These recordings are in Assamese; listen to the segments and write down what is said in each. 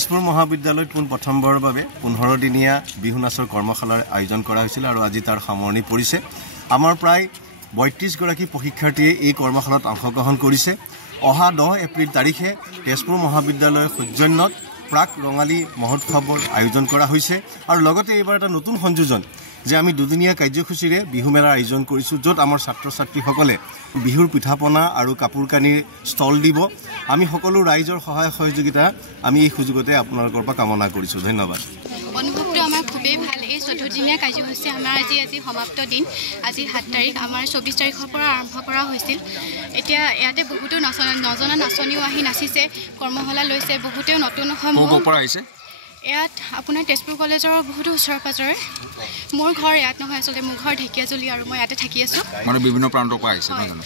তেজপুৰ মহাবিদ্যালয়ত প্ৰথমবাৰৰ বাবে 15 দিনীয়া বিহু নাচৰ কৰ্মশালাৰ আয়োজন কৰা হৈছিল আৰু আজি তাৰ সামৰণি পৰিছে। আমাৰ প্ৰায় 32 গৰাকী প্ৰশিক্ষাৰ্থীয়ে এই কৰ্মশালাত অংশগ্ৰহণ কৰিছে। অহা 10 এপ্ৰিল তাৰিখে তেজপুৰ মহাবিদ্যালয়ৰ সৌজন্যত প্ৰাক ৰঙালী মহোৎসৱৰ আয়োজন কৰা হৈছে আৰু লগতে এইবাৰ এটা নতুন সংযোজন যে আমি দুদিনীয়া কাৰ্যসূচীৰে বিহু মেলাৰ আয়োজন কৰিছোঁ, য'ত আমাৰ ছাত্ৰ ছাত্ৰীসকলে বিহুৰ পিঠাপনা আৰু কাপোৰ কানিৰ ষ্টল দিব। আমি সকলো ৰাইজৰ সহায় সহযোগিতা আমি এই সুযোগতে আপোনালোকৰ পৰা কামনা কৰিছোঁ। ধন্যবাদ। অনুভৱটো আমাৰ খুবেই ভাল। এই 14 দিনীয়া কাৰ্যসূচী আমাৰ আজি সমাপ্ত দিন। আজি 7 তাৰিখ, আমাৰ 24 তাৰিখৰ পৰা আৰম্ভ কৰা হৈছিল। এতিয়া ইয়াতে বহুতো নজনা নাচনীও আহি নাচিছে, কৰ্মশালা লৈছে, বহুতেও নতুন ইয়াত আপোনাৰ তেজপুৰ কলেজৰ বহুতো ওচৰে পাজৰে। মোৰ ঘৰ ইয়াত নহয়, আচলতে মোৰ ঘৰ ঢেকীয়াজুলি আৰু মই ইয়াতে থাকি আছোঁ। মানে বিভিন্ন প্ৰান্তৰ পৰা আহিছে নহয় জানো?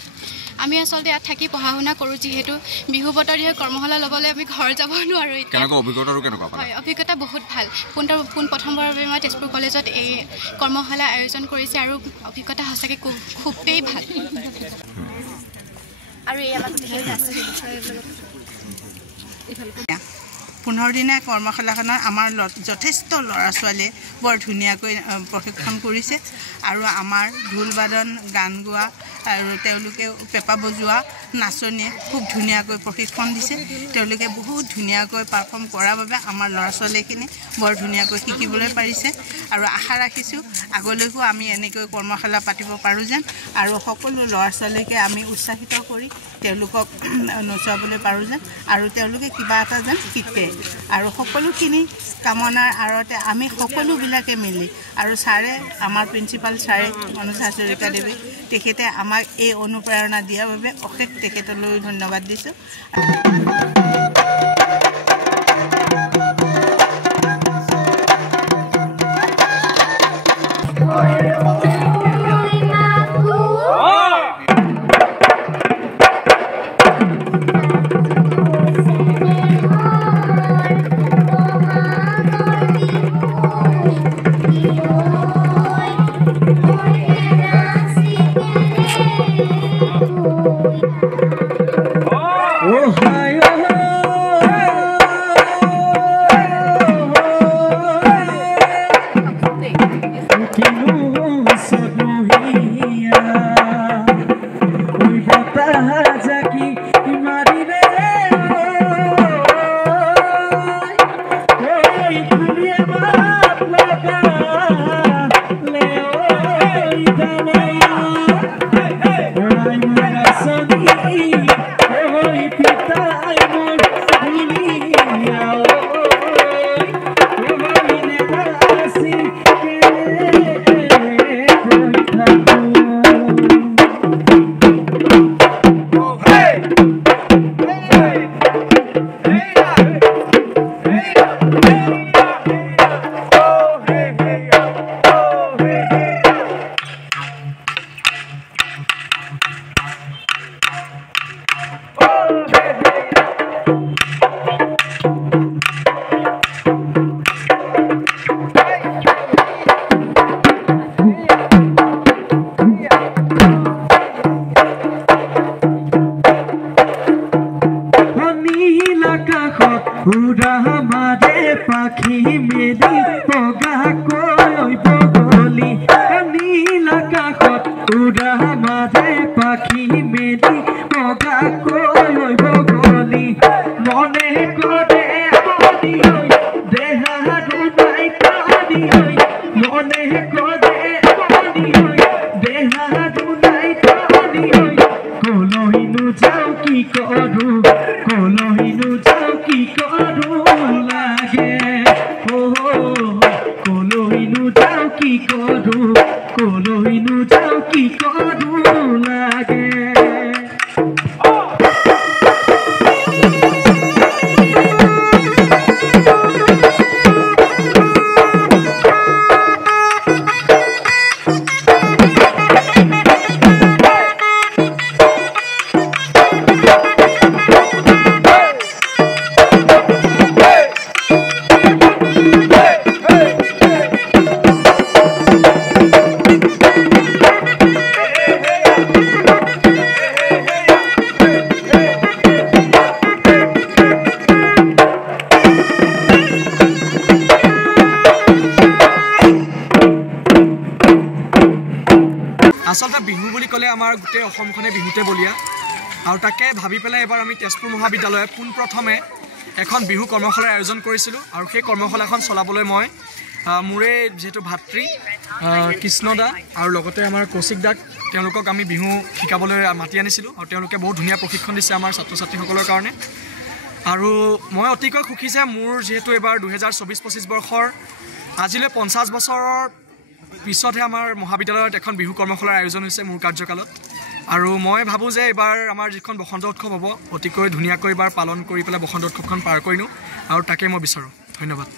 আমি আচলতে ইয়াত থাকি পঢ়া শুনা কৰোঁ, যিহেতু বিহু বতৰীয়া কৰ্মশালা ল'বলৈ আমি ঘৰ যাব নোৱাৰোঁ। কেনেকুৱা অভিজ্ঞতা আৰু কেনেকুৱা? হয়, অভিজ্ঞতা বহুত ভাল। প্ৰথমবাৰৰ বাবে মই তেজপুৰ কলেজত এই কৰ্মশালা আয়োজন কৰিছে আৰু অভিজ্ঞতা সঁচাকৈ খুবেই ভাল। আৰু এই আমাক 15 দিনীয়া কৰ্মশালাখনত আমাৰ যথেষ্ট ল'ৰা ছোৱালীয়ে বৰ ধুনীয়াকৈ প্ৰশিক্ষণ কৰিছে আৰু আমাৰ ঢোল বাদন, গান গোৱা আৰু তেওঁলোকে পেঁপা বজোৱা নাচনীয়ে খুব ধুনীয়াকৈ প্ৰশিক্ষণ দিছে। তেওঁলোকে বহুত ধুনীয়াকৈ পাৰফৰ্ম কৰাৰ বাবে আমাৰ ল'ৰা ছোৱালীখিনি বৰ ধুনীয়াকৈ শিকিবলৈ পাৰিছে আৰু আশা ৰাখিছোঁ আগলৈকো আমি এনেকৈ কৰ্মশালা পাতিব পাৰোঁ যেন আৰু সকলো ল'ৰা ছোৱালীকে আমি উৎসাহিত কৰি তেওঁলোকক নচুৱাবলৈ পাৰোঁ যেন আৰু তেওঁলোকে কিবা এটা যেন শিকে আৰু সকলোখিনি কামনাৰ আঁৰতে আমি সকলোবিলাকে মিলি আৰু ছাৰে আমাৰ প্ৰিন্সিপাল ছাৰে মনোজ হাজৰিকা দেৱে তেখেতে আমাক এই অনুপ্ৰেৰণা দিয়াৰ বাবে অশেষ তেখেতলৈ ধন্যবাদ দিছোঁ। ক'লে আমাৰ গোটেই অসমখনে বিহুতে বলীয়া আৰু তাকে ভাবি পেলাই এবাৰ আমি তেজপুৰ মহাবিদ্যালয়ে পোনপ্ৰথমে এখন বিহু কৰ্মশালাৰ আয়োজন কৰিছিলোঁ আৰু সেই কৰ্মশালাখন চলাবলৈ মই মোৰে যিহেতু ভাতৃ কৃষ্ণদা আৰু লগতে আমাৰ কৌশিক দাক তেওঁলোকক আমি বিহু শিকাবলৈ মাতি আনিছিলোঁ আৰু তেওঁলোকে বহুত ধুনীয়া প্ৰশিক্ষণ দিছে আমাৰ ছাত্ৰ ছাত্ৰীসকলৰ কাৰণে আৰু মই অতিকৈ সুখী যে মোৰ যিহেতু এবাৰ 2024-25 বৰ্ষৰ আজিলৈ 50 বছৰৰ পিছতহে আমাৰ মহাবিদ্যালয়ত এখন বিহু কৰ্মশালাৰ আয়োজন হৈছে মোৰ কাৰ্যকালত আৰু মই ভাবোঁ যে এবাৰ আমাৰ যিখন বসন্ত উৎসৱ হ'ব অতিকৈ ধুনীয়াকৈ এবাৰ পালন কৰি পেলাই বসন্ত উৎসৱখন পাৰ কৰি নিওঁ আৰু তাকে মই বিচাৰোঁ ধন্যবাদ